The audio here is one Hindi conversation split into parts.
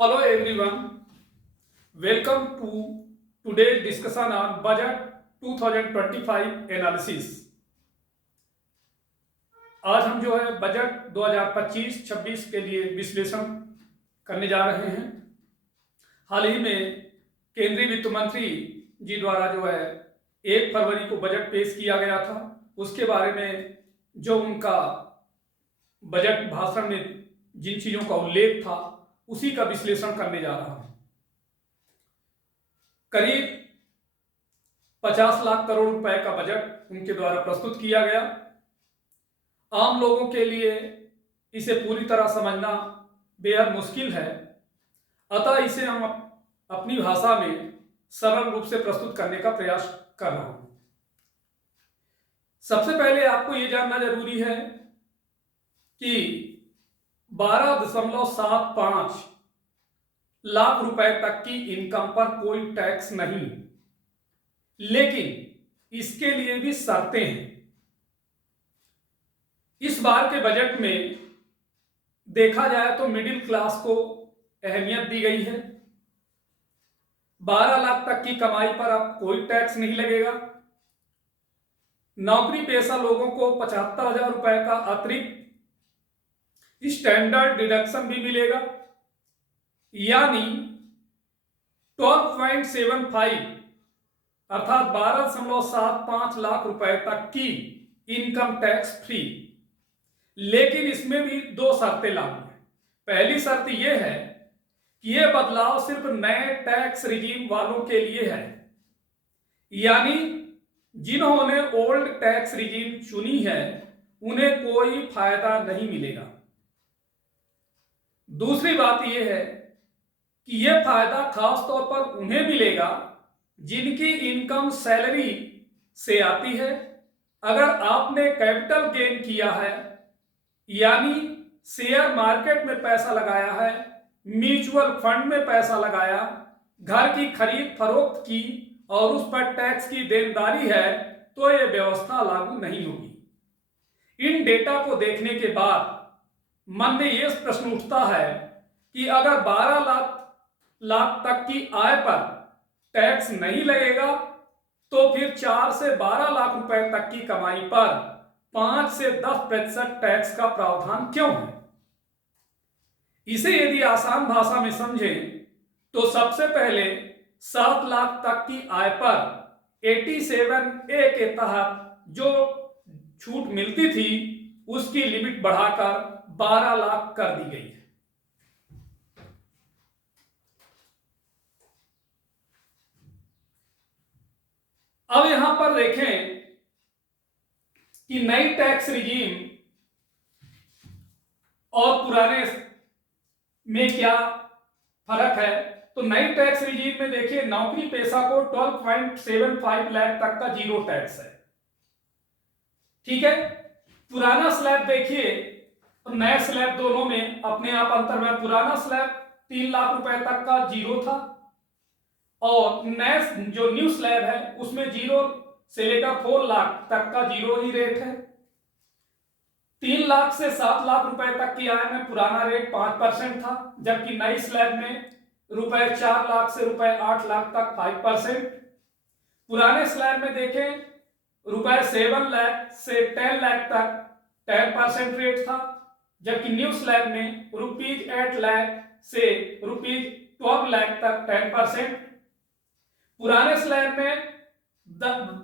Hello everyone, welcome to today's discussion on budget 2025 analysis। आज हम जो है बजट 2025-26 के लिए विश्लेषण करने जा रहे हैं। हाल ही में केंद्रीय वित्त मंत्री जी द्वारा जो है 1 फरवरी को बजट पेश किया गया था। उसके बारे में जो उनका बजट भाषण में जिन चीज़ों का उल्लेख था उसी का विश्लेषण करने जा रहा हूं। करीब 50 लाख करोड़ रुपए का बजट उनके द्वारा प्रस्तुत किया गया। आम लोगों के लिए इसे पूरी तरह समझना बेहद मुश्किल है, अतः इसे हम अपनी भाषा में सरल रूप से प्रस्तुत करने का प्रयास कर रहा हूं। सबसे पहले आपको यह जानना जरूरी है कि 12.75 लाख रुपए तक की इनकम पर कोई टैक्स नहीं, लेकिन इसके लिए भी शर्तें हैं। इस बार के बजट में देखा जाए तो मिडिल क्लास को अहमियत दी गई है। 12 लाख तक की कमाई पर अब कोई टैक्स नहीं लगेगा। नौकरी पेशा लोगों को 75,000 रुपए का अतिरिक्त स्टैंडर्ड डिडक्शन भी मिलेगा, यानी 12.75 अर्थात 12.75 लाख रुपए तक की इनकम टैक्स फ्री। लेकिन इसमें भी दो शर्तें लागू हैं। पहली शर्त यह है कि यह बदलाव सिर्फ नए टैक्स रिजीम वालों के लिए है, यानी जिन्होंने ओल्ड टैक्स रिजीम चुनी है उन्हें कोई फायदा नहीं मिलेगा। दूसरी बात यह है कि यह फायदा खास तौर पर उन्हें मिलेगा जिनकी इनकम सैलरी से आती है। अगर आपने कैपिटल गेन किया है, यानी शेयर मार्केट में पैसा लगाया है, म्यूचुअल फंड में पैसा लगाया, घर की खरीद फरोख्त की और उस पर टैक्स की देनदारी है, तो यह व्यवस्था लागू नहीं होगी। इन डेटा को देखने के बाद मन में यह प्रश्न उठता है कि अगर 12 लाख तक की आय पर टैक्स नहीं लगेगा तो फिर 4 से 12 लाख रुपए तक की कमाई पर 5 से 10% टैक्स का प्रावधान क्यों है? इसे यदि आसान भाषा में समझें तो सबसे पहले 7 लाख तक की आय पर 87A के तहत जो छूट मिलती थी उसकी लिमिट बढ़ाकर 12 लाख कर दी गई है। अब यहां पर देखें कि नई टैक्स रिजीम और पुराने में क्या फर्क है। तो नई टैक्स रिजीम में देखिए नौकरी पेशा को 12.75 लाख तक का जीरो टैक्स है, ठीक है। पुराना स्लैब देखिए तो नए स्लैब दोनों में अपने आप अंतर है। पुराना स्लैब 3 लाख रुपए तक का जीरो था और नए जो न्यू स्लैब है उसमें 0 से लेकर 4 लाख तक का जीरो ही रेट है। 3 लाख से 7 लाख रुपए तक की आय में पुराना रेट 5% था, जबकि नई स्लैब में रुपए 4 लाख से रुपए 8 लाख तक 5%। पुराने स्लैब में देखें रुपए 7 लाख से 10 लाख तक 10% रेट था, जबकि न्यू स्लैब में रुपीज 8 लाख से रुपीज 12 लाख तक 10%। पुराने स्लैब में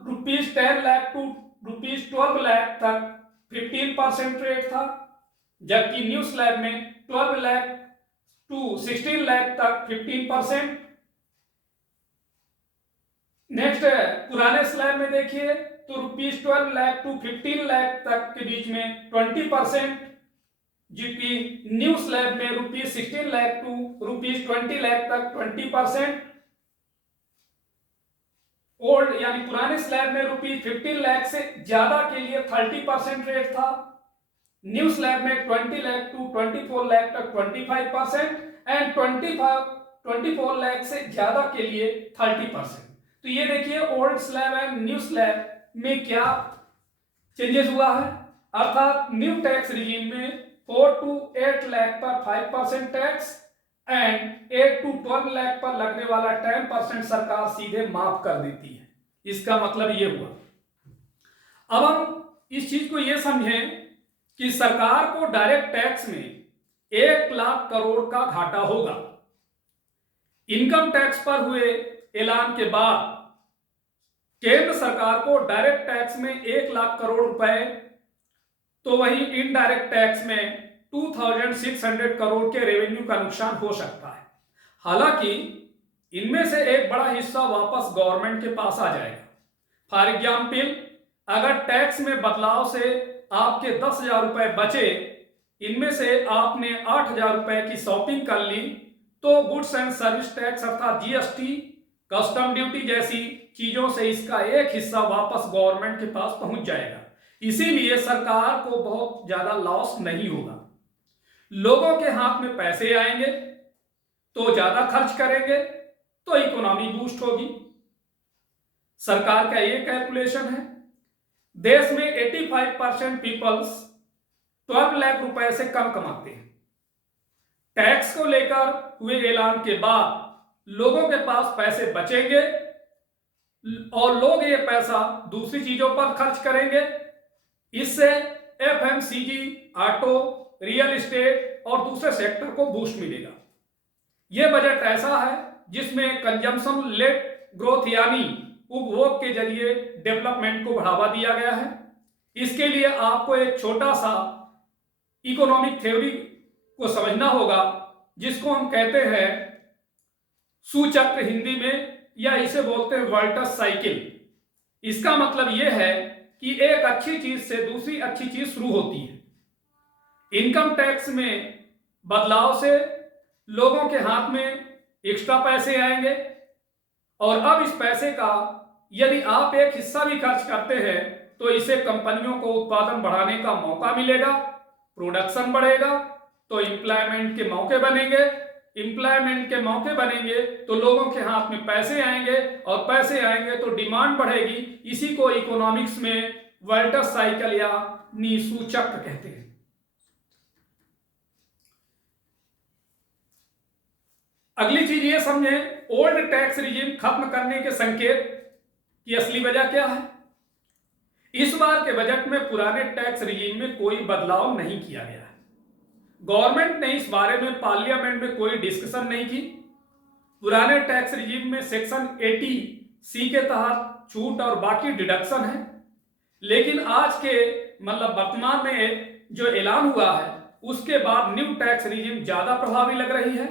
rupees 10 lakh to rupees 12 lakh तक 15% रेट था, जबकि न्यू स्लैब में 12 लाख टू 16 लाख तक 15%। नेक्स्ट है पुराने स्लैब में देखिए तो रुपीज 12 लाख टू 15 लाख तक के बीच में 20%, जबकि न्यू स्लैब में rupees 16 lakh to rupees 20 lakh तक 20%। ओल्ड यानी पुराने स्लैब में रुपीज 15 लाख से ज्यादा के लिए 30% रेट था, न्यू स्लैब में 20 लाख टू 24 लाख तक 25% एंड 24 लाख से ज्यादा के लिए 30%। तो ये देखिए old slab and new slab में क्या चेंजेस हुआ है। अर्थात न्यू टैक्स रिजीम में 4 to 8 लाख पर 5% टैक्स एंड 8 to 12 लाख पर लगने वाला 10% सरकार सीधे माफ कर देती है। इसका मतलब ये हुआ। अब हम इस चीज को ये समझें कि सरकार को डायरेक्ट टैक्स में 1 लाख करोड़ का घाटा होगा। इनकम टैक्स पर हुए ऐलान के बाद केंद्र सरकार को डायरेक्ट टैक्स में 1 लाख करोड़ रुपए, तो वहीं इनडायरेक्ट टैक्स में 2600 करोड़ के रेवेन्यू का नुकसान हो सकता है। हालांकि इनमें से एक बड़ा हिस्सा वापस गवर्नमेंट के पास आ जाएगा। फॉर एग्जाम्पल, अगर टैक्स में बदलाव से आपके 10,000 रुपए बचे, इनमें से आपने 8,000 रुपए की शॉपिंग कर ली, तो गुड्स एंड सर्विस टैक्स अर्थात जीएसटी, कस्टम ड्यूटी जैसी चीजों से इसका एक हिस्सा वापस गवर्नमेंट के पास पहुंच जाएगा। इसीलिए सरकार को बहुत ज्यादा लॉस नहीं होगा। लोगों के हाथ में पैसे आएंगे तो ज्यादा खर्च करेंगे तो इकोनॉमी बूस्ट होगी। सरकार का ये कैलकुलेशन है। देश में 85% पीपल्स 12 लाख रुपए से कम कमाते हैं। टैक्स को लेकर हुए ऐलान के बाद लोगों के पास पैसे बचेंगे और लोग ये पैसा दूसरी चीजों पर खर्च करेंगे। इससे एफएमसीजी, ऑटो, रियल एस्टेट और दूसरे सेक्टर को बूस्ट मिलेगा। यह बजट ऐसा है जिसमें कंजम्पशन लेड ग्रोथ यानी उपभोग के जरिए डेवलपमेंट को बढ़ावा दिया गया है। इसके लिए आपको एक छोटा सा इकोनॉमिक थ्योरी को समझना होगा, जिसको हम कहते हैं सूचक्र हिंदी में, या इसे बोलते हैं वॉल्टस साइकिल। इसका मतलब यह है कि एक अच्छी चीज से दूसरी अच्छी चीज शुरू होती है। इनकम टैक्स में बदलाव से लोगों के हाथ में एक्स्ट्रा पैसे आएंगे और अब इस पैसे का यदि आप एक हिस्सा भी खर्च करते हैं तो इसे कंपनियों को उत्पादन बढ़ाने का मौका मिलेगा, प्रोडक्शन बढ़ेगा तो एम्प्लॉयमेंट के मौके बनेंगे। एम्प्लॉयमेंट के मौके बनेंगे तो लोगों के हाथ में पैसे आएंगे और पैसे आएंगे तो डिमांड बढ़ेगी। इसी को इकोनॉमिक्स में वॉल्टस साइकिल या सूचक्र कहते हैं। अगली चीज ये समझें, ओल्ड टैक्स रिजीम खत्म करने के संकेत की असली वजह क्या है। इस बार के बजट में पुराने टैक्स रिजीम में कोई बदलाव नहीं किया गया है। गवर्नमेंट ने इस बारे में पार्लियामेंट में कोई डिस्कशन नहीं की। पुराने टैक्स रिजीम में सेक्शन 80C के तहत छूट और बाकी डिडक्शन है, लेकिन आज के वर्तमान में जो ऐलान हुआ है उसके बाद न्यू टैक्स रिजीम ज्यादा प्रभावी लग रही है।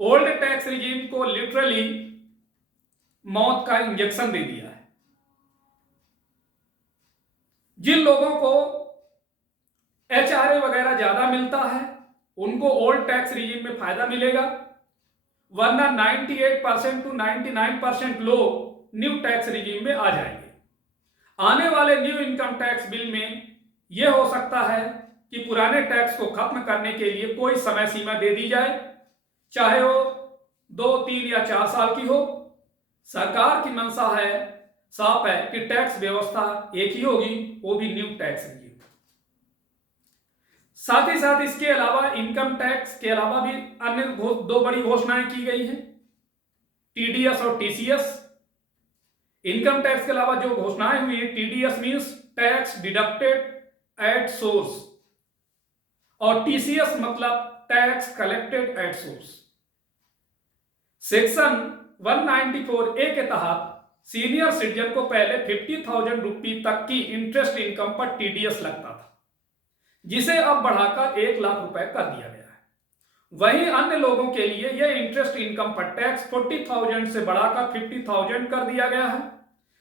ओल्ड टैक्स रिजीम को लिटरली मौत का इंजेक्शन दे दिया है। जिन लोगों को एचआरए वगैरह ज्यादा मिलता है उनको ओल्ड टैक्स रिजीम में फायदा मिलेगा, वरना 98% to 99% लोग न्यू टैक्स रिजीम में आ जाएंगे। आने वाले न्यू इनकम टैक्स बिल में यह हो सकता है कि पुराने टैक्स को खत्म करने के लिए कोई समय सीमा दे दी जाए, चाहे वो 2, 3 या 4 साल की हो। सरकार की मंशा है, साफ है कि टैक्स व्यवस्था एक ही होगी, वो भी न्यू टैक्स रिजीम। साथ ही साथ इसके अलावा इनकम टैक्स के अलावा भी अन्य 2 बड़ी घोषणाएं की गई हैं, टीडीएस और टीसीएस। इनकम टैक्स के अलावा जो घोषणाएं हुई है, TDS means tax deducted at source और टीसीएस मतलब tax collected at source. Section 194A के तहत सीनियर सिटीजन को पहले 50,000 रुपये तक की इंटरेस्ट इनकम पर टीडीएस लगता था, जिसे अब बढ़ाकर 1 लाख रुपए कर दिया गया है। वहीं अन्य लोगों के लिए यह इंटरेस्ट इनकम पर टैक्स 40,000 से बढ़ाकर 50,000 कर दिया गया है।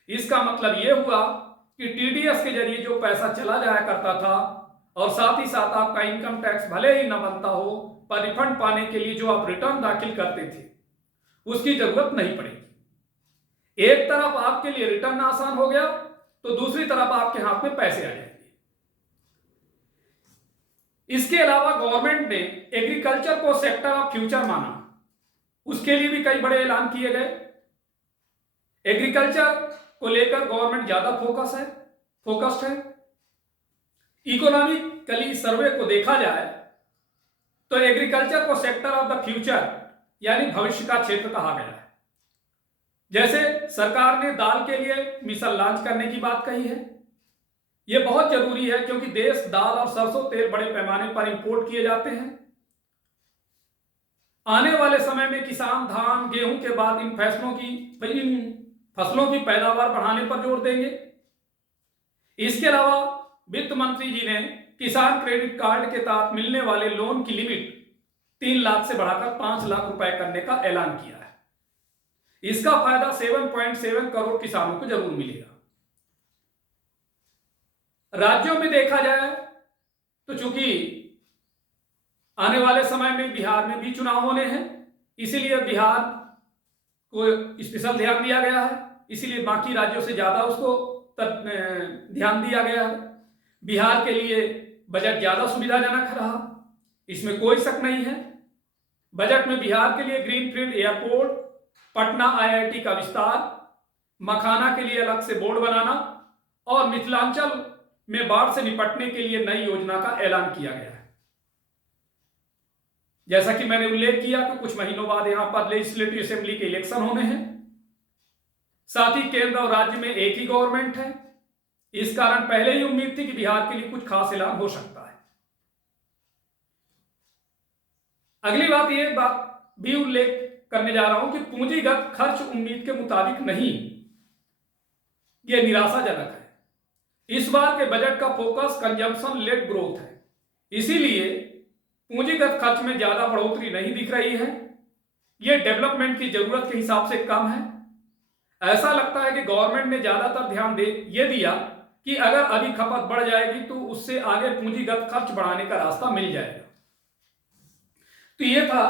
इसका मतलब यह हुआ कि टीडीएस के जरिए जो पैसा चला जाया करता था और साथ ही साथ आपका इनकम टैक्स भले ही न बनता हो, पर रिफंड पाने के लिए जो आप रिटर्न दाखिल करते थे उसकी जरूरत नहीं पड़ेगी। एक तरफ आपके लिए रिटर्न आसान हो गया तो दूसरी तरफ आपके हाथ में पैसे आ जाएंगे। इसके अलावा गवर्नमेंट ने एग्रीकल्चर को सेक्टर ऑफ फ्यूचर माना, उसके लिए भी कई बड़े ऐलान किए गए। एग्रीकल्चर को लेकर गवर्नमेंट ज्यादा फोकस्ड है। इकोनॉमिकली सर्वे को देखा जाए तो एग्रीकल्चर को सेक्टर ऑफ द फ्यूचर यानी भविष्य का क्षेत्र कहा गया है। जैसे सरकार ने दाल के लिए मिशन लॉन्च करने की बात कही है, यह बहुत जरूरी है क्योंकि देश दाल और सरसों तेल बड़े पैमाने पर इंपोर्ट किए जाते हैं। आने वाले समय में किसान धान गेहूं के बाद इन फसलों की पैदावार बढ़ाने पर जोर देंगे। इसके अलावा वित्त मंत्री जी ने किसान क्रेडिट कार्ड के तहत मिलने वाले लोन की लिमिट 3 लाख से बढ़ाकर 5 लाख रुपए करने का ऐलान किया है। इसका फायदा 7.7 करोड़ किसानों को जरूर मिलेगा। राज्यों में देखा जाए तो चूंकि आने वाले समय में बिहार में भी चुनाव होने हैं, इसीलिए बिहार को स्पेशल ध्यान दिया गया है, इसीलिए बाकी राज्यों से ज्यादा उसको ध्यान दिया गया है। बिहार के लिए बजट ज्यादा सुविधाजनक रहा, इसमें कोई शक नहीं है। बजट में बिहार के लिए ग्रीनफील्ड एयरपोर्ट, पटना आईआईटी का विस्तार, मखाना के लिए अलग से बोर्ड बनाना और मिथिलांचल में बाढ़ से निपटने के लिए नई योजना का ऐलान किया गया है। जैसा कि मैंने उल्लेख किया कि कुछ महीनों बाद यहां पर लेजिस्लेटिव असेंबली के इलेक्शन होने हैं, साथ ही केंद्र और राज्य में एक ही गवर्नमेंट है। इस कारण पहले ही उम्मीद थी कि बिहार के लिए कुछ खास ऐलान हो सकता है। अगली बात भी उल्लेख करने जा रहा हूं कि पूंजीगत खर्च उम्मीद के मुताबिक नहीं, यह निराशाजनक है। इस बार के बजट का फोकस कंजम्पशन लेड ग्रोथ है, इसीलिए पूंजीगत खर्च में ज्यादा बढ़ोतरी नहीं दिख रही है। यह डेवलपमेंट की जरूरत के हिसाब से कम है। ऐसा लगता है कि गवर्नमेंट ने ज्यादातर ध्यान ये दिया कि अगर अभी खपत बढ़ जाएगी तो उससे आगे पूंजीगत खर्च बढ़ाने का रास्ता मिल जाएगा। तो यह था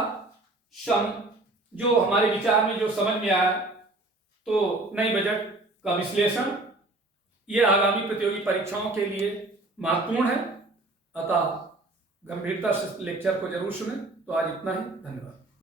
जो हमारे विचार में जो समझ में आया, तो नई बजट का विश्लेषण यह आगामी प्रतियोगी परीक्षाओं के लिए महत्वपूर्ण है, अतः गंभीरता से लेक्चर को जरूर सुनें। तो आज इतना ही, धन्यवाद।